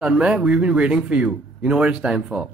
Tanmay, we've been waiting for you. You know what it's time for?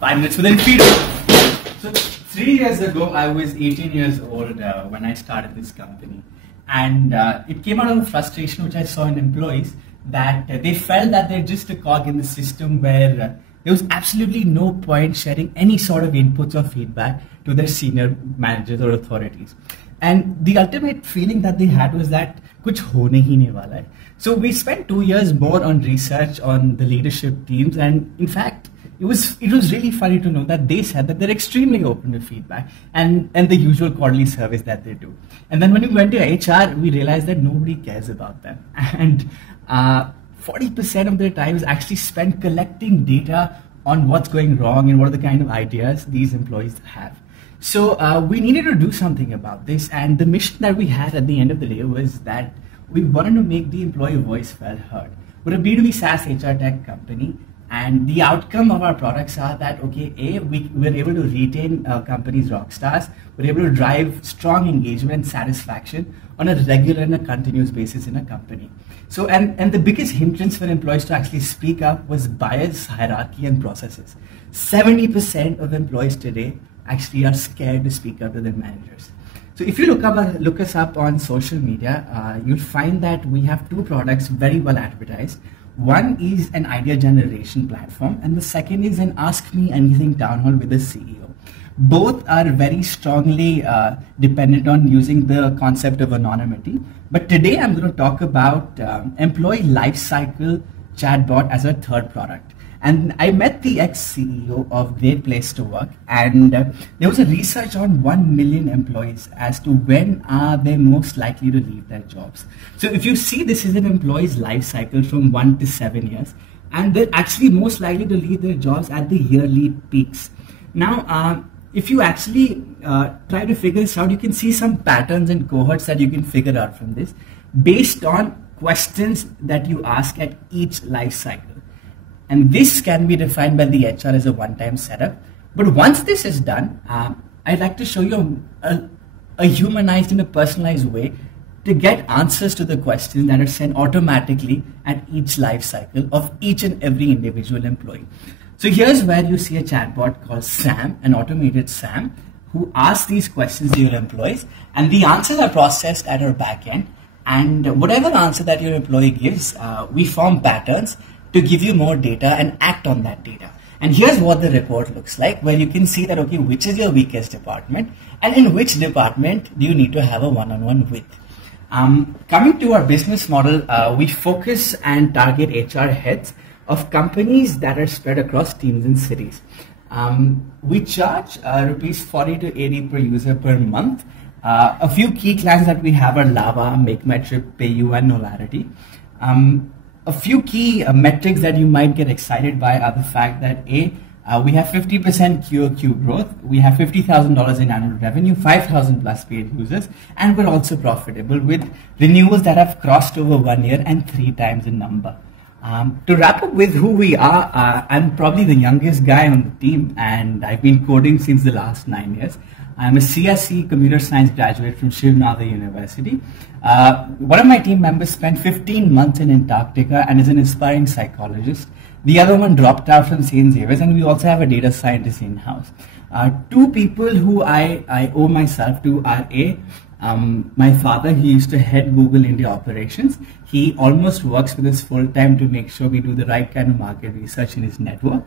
5 minutes with inFeedo. So 3 years ago, I was 18 years old when I started this company. And it came out of a frustration which I saw in employees that they felt that they're just a cog in the system where there was absolutely no point sharing any sort of inputs or feedback to their senior managers or authorities. And the ultimate feeling that they had was that kuch hone hi nahi wala hai. So we spent 2 years more on research on the leadership teams, and in fact, it was really funny to know that they said that they're extremely open to feedback and the usual quarterly surveys that they do. And then when we went to HR, we realized that nobody cares about them. And 40% of their time is actually spent collecting data on what's going wrong and what are the kind of ideas these employees have. So we needed to do something about this, and the mission that we had at the end of the day was that we wanted to make the employee voice felt heard. We're a B2B SaaS HR tech company, and the outcome of our products are that, okay, we're able to retain companies' rock stars, we're able to drive strong engagement and satisfaction on a regular and a continuous basis in a company. So, and the biggest hindrance for employees to actually speak up was bias, hierarchy, and processes. 70% of employees today actually are scared to speak up to their managers. So if you look us up on social media, you'll find that we have 2 products very well advertised. One is an idea generation platform, and the second is an Ask Me Anything town hall with the CEO. Both are very strongly dependent on using the concept of anonymity. But today I'm going to talk about employee lifecycle chatbot as a third product. And I met the ex-CEO of Great Place to Work, and there was a research on 1 million employees as to when are they most likely to leave their jobs. So if you see, this is an employee's life cycle from 1 to 7 years, and they're actually most likely to leave their jobs at the yearly peaks. Now, if you actually try to figure this out, you can see some patterns and cohorts that you can figure out from this based on questions that you ask at each life cycle. And this can be defined by the HR as a one-time setup. But once this is done, I'd like to show you a humanized and a personalized way to get answers to the questions that are sent automatically at each life cycle of each and every individual employee. So here's where you see a chatbot called Sam, an automated Sam, who asks these questions to your employees, and the answers are processed at our backend. And whatever answer that your employee gives, we form patterns to give you more data and act on that data. And here's what the report looks like, where you can see that, okay, which is your weakest department and in which department do you need to have a one-on-one with. Coming to our business model, we focus and target HR heads of companies that are spread across teams and cities. We charge rupees 40 to 80 per user per month. A few key clients that we have are Lava, MakeMyTrip, PayU, and Nolarity. A few key metrics that you might get excited by are the fact that we have 50% QOQ growth, we have $50,000 in annual revenue, 5,000 plus paid users, and we're also profitable with renewals that have crossed over 1 year and 3 times the number. To wrap up with who we are, I'm probably the youngest guy on the team, and I've been coding since the last 9 years. I'm a CSE computer science graduate from Shiv Nada University. One of my team members spent 15 months in Antarctica and is an aspiring psychologist. The other one dropped out from St. Xavier's, and we also have a data scientist in-house. 2 people who I owe myself to are my father. He used to head Google India operations. He almost works with us full time to make sure we do the right kind of market research in his network.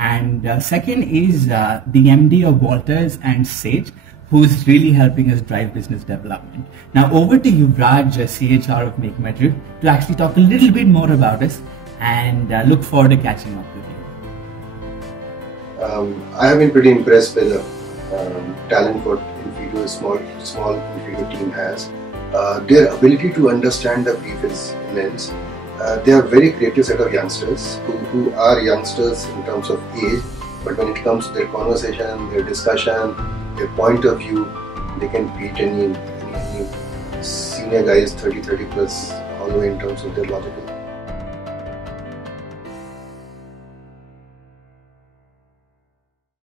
And second is the MD of Walters and Sage, who's really helping us drive business development. Now over to Yuvaraj, CHRO of MakeMyTrip, to actually talk a little bit more about us, and look forward to catching up with you. I have been pretty impressed by the talent what inFeedo, a small inFeedo team has. Their ability to understand the brief is immense. They are very creative set of youngsters who are youngsters in terms of age, but when it comes to their conversation, their discussion, their point of view, they can beat any senior guys 30 plus all the way in terms of their logical